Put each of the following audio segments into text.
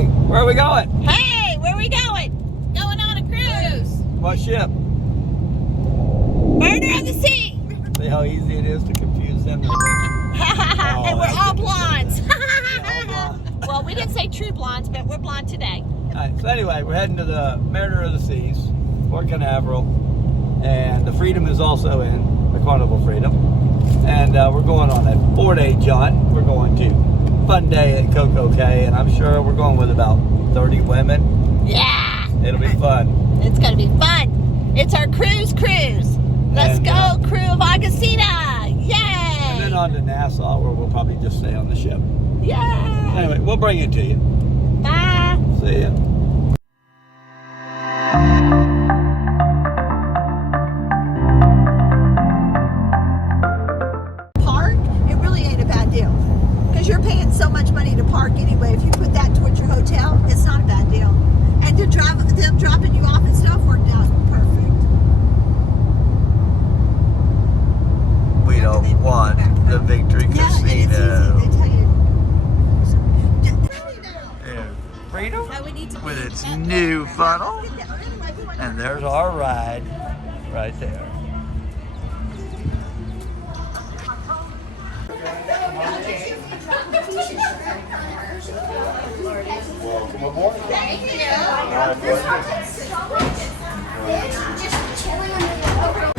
Hey, where are we going? Hey, where are we going? Going on a cruise. What ship? Murder of the Sea. See how easy it is to confuse them? And we're all blondes. Yeah, Well, we didn't say true blondes, but we're blonde today. all right, so anyway, we're heading to the Mariner of the Seas, Port Canaveral, and the Freedom is also in, the Carnival Freedom. And we're going on a 4-day jaunt. We're going to fun day at CoCo Cay, and I'm sure we're going with about 30 women. Yeah. It'll be fun. It's going to be fun. It's our cruise. Let's And, go, crew of Augustina. Yay. And then on to Nassau, where we'll probably just stay on the ship. Yay. Anyway, we'll bring it to you. Bye. See ya. Park, it really ain't a bad deal. Because you're paying so much money to park anyway. If you put that towards your hotel, it's not a bad deal. And to drive them dropping you off and stuff worked out perfect. We don't want the Victory Yeah, and Casino. it's easy. They tell you. Yeah. Freedom Now we need to with its new funnel. And there's our ride right there. Welcome aboard. Thank you. My pleasure. Just chilling on the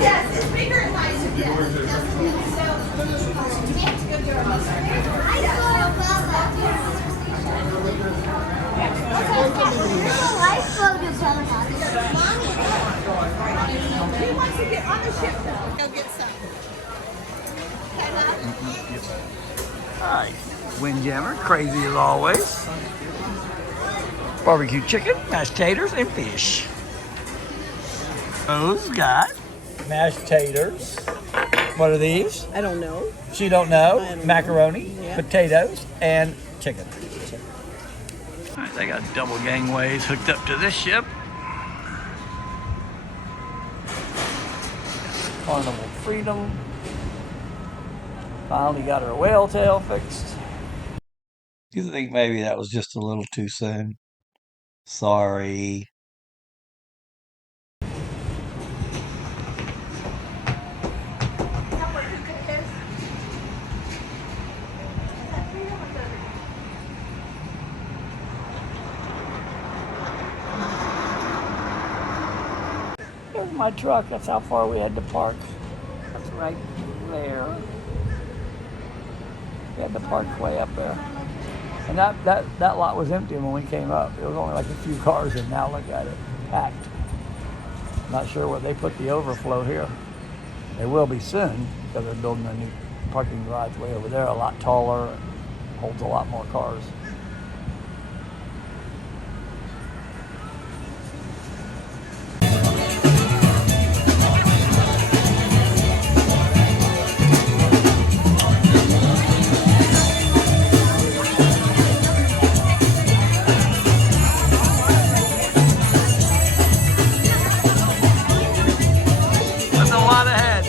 Yes, it's bigger and nicer. lifeboat is on us. He wants to get on the ship though. Go get some. Okay, love? All right, Windjammer, crazy as always. Barbecue chicken, mashed taters, and fish. Rose got mashed taters. What are these? I don't know. She don't know. I don't know. Macaroni, Yeah. potatoes, and chicken. All right, they got double gangways hooked up to this ship. Carnival Freedom. Finally got her whale tail fixed. You think maybe that was just a little too soon? Sorry. There's my truck. That's how far we had to park. That's right there. We had to park way up there. And that lot was empty when we came up. There was only like a few cars, and now look at it, packed. Not sure where they put the overflow here. They will be soon because they're building a new parking garage way over there, a lot taller and holds a lot more cars. That's a lot ahead.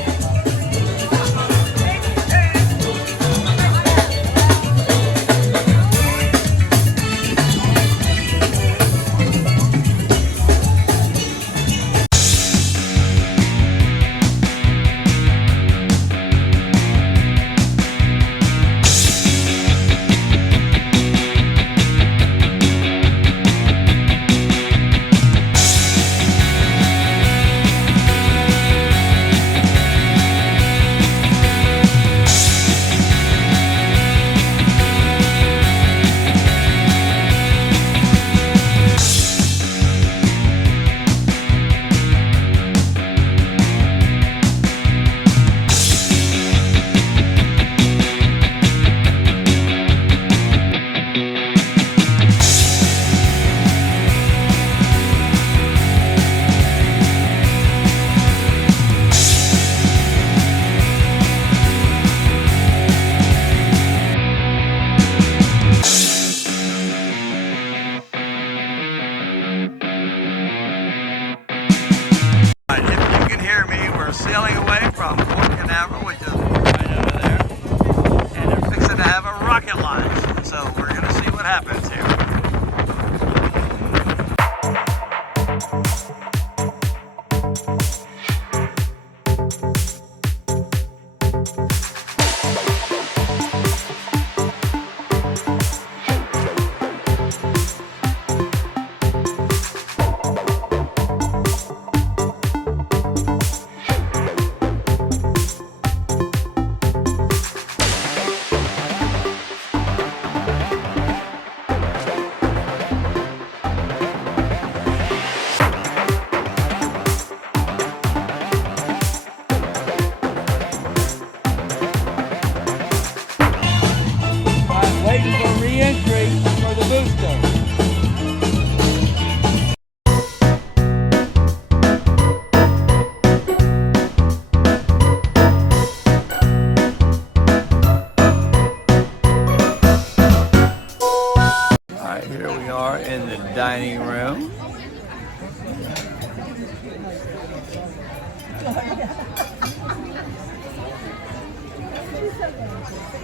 in the dining room.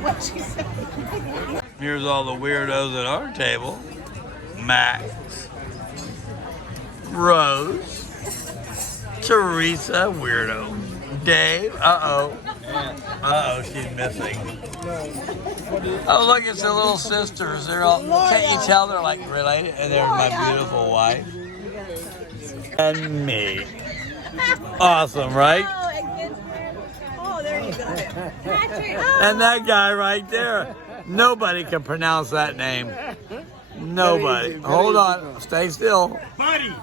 What'd she say? Here's all the weirdos at our table. Max, Rose, Teresa, weirdo, Dave, she's missing. Oh, look, it's their little sisters. They're all, can't you tell they're like related? And there's my beautiful wife. And me. Awesome, right? Oh, there you go. And that guy right there. Nobody can pronounce that name. Nobody. Hold on. Stay still. Buddy!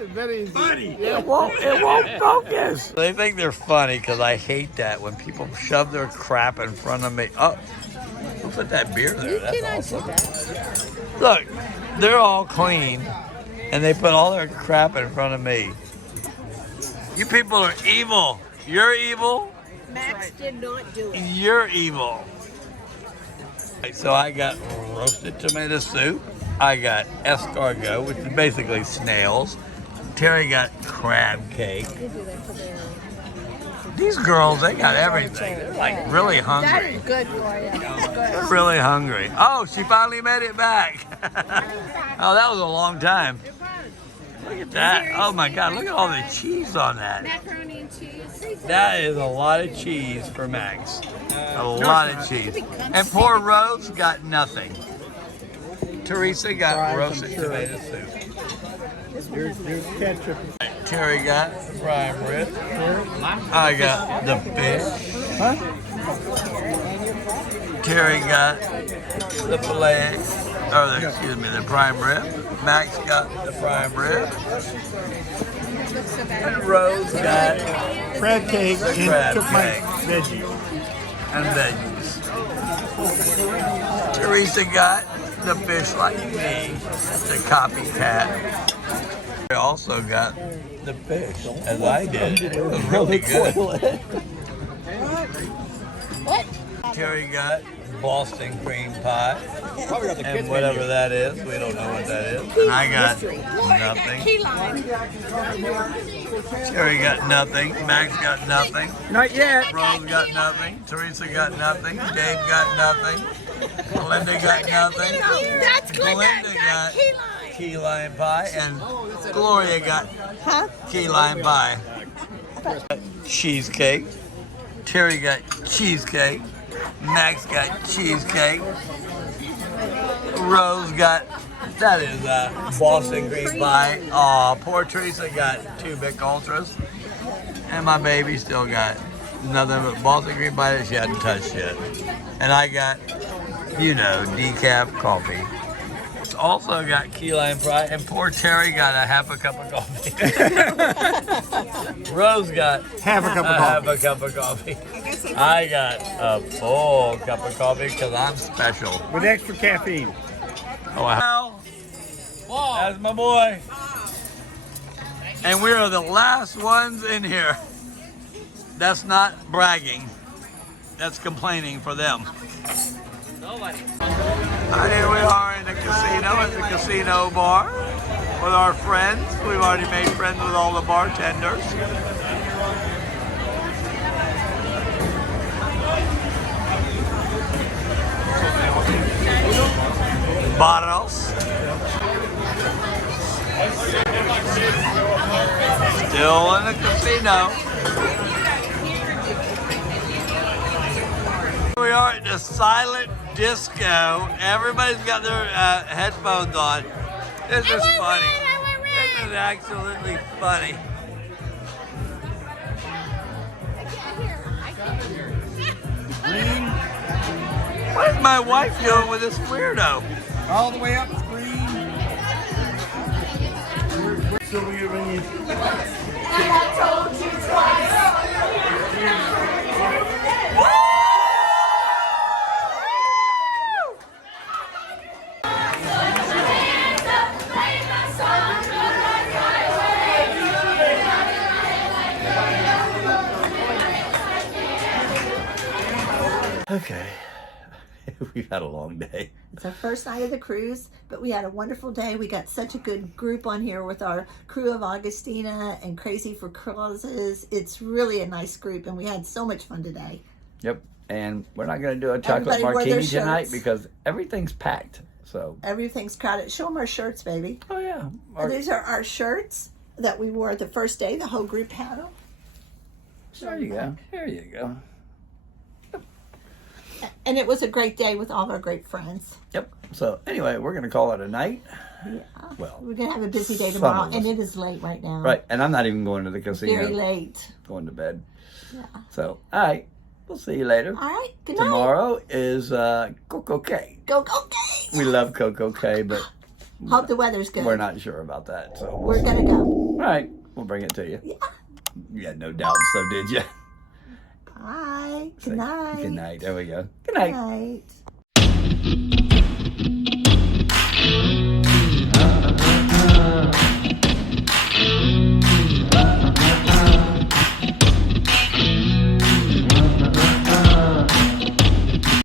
It won't focus. They think they're funny because I hate that when people shove their crap in front of me. Oh, who put that beer there? That's awesome. Look, they're all clean and they put all their crap in front of me. You people are evil. You're evil. Max did not do it. You're evil. So I got roasted tomato soup. I got escargot, which is basically snails. Terry got crab cake. These girls, they got everything. They're like really hungry. That is good for you. They're really hungry. Oh, she finally made it back. Oh, that was a long time. Look at that. Oh my God, look at all the cheese on that. Macaroni and cheese. That is a lot of cheese for Max. A lot of cheese. And poor Rose got nothing. Teresa got roasted tomato soup. Here's ketchup. Terry got prime rib. I got the fish. Terry got the filet, the prime rib. Max got the prime rib. And Rose got Crab cake the and crab took my cake veggies. and veggies. Teresa got the fish like me, the copycat. I also got the fish, as I did. It was really good. What? Terry got Boston cream pie, and whatever that is, we don't know what that is. And I got nothing. Key lime. Terry got nothing. Max got nothing. Not yet. Rose got nothing. Teresa got nothing. Dave got nothing. Melinda got nothing. That's good. Melinda got Key lime. key lime pie, and Gloria got key lime pie. Cheesecake. Terry got cheesecake. Max got cheesecake. Rose got, that is Boston cream pie. Aw, poor Teresa got 2 Bic Ultras. And my baby still got nothing but Boston cream pie that she hadn't touched yet. And I got, decaf coffee. Also got key lime pie, and poor Terry got a half a cup of coffee. Rose got Half a cup of coffee. half a cup of coffee. I got a full cup of coffee because I'm special. With extra caffeine. Oh, wow. That's my boy. And we are the last ones in here. That's not bragging. That's complaining for them. Nobody. Here we are in the casino, at the casino bar with our friends. We've already made friends with all the bartenders. Bottles. Still in the casino. We are at the silent disco. Everybody's got their headphones on. This is funny. This is absolutely funny. What is my wife doing with this weirdo? All the way up screen. So we're ringing. Okay. We've had a long day. It's our first night of the cruise, but we had a wonderful day. We got such a good group on here with our crew of Augustina and Crazy for Cruises. It's really a nice group, and we had so much fun today. Yep. And we're not going to do a chocolate Everybody wore their martini tonight shirts. because everything's packed. So. Everything's crowded. Show them our shirts, baby. Oh yeah. And these are our shirts that we wore the first day. The whole group had them. There you go. There you go. And it was a great day with all of our great friends. Yep. So anyway, we're going to call it a night. Yeah. Well, We're going to have a busy day some tomorrow, of us. and it is late right now. Right. And I'm not even going to the casino. Very late. Going to bed. Yeah. So, all right. We'll see you later. All right. Good night. Tomorrow is CoCo Cay. Go, Cay. We love CoCo Cay, but Hope the weather's good. we're not sure about that. So We're going to go. All right. We'll bring it to you. Yeah. You had no doubts, so did you? Bye. Say Good night. Good night. There we go. Good night. Good night.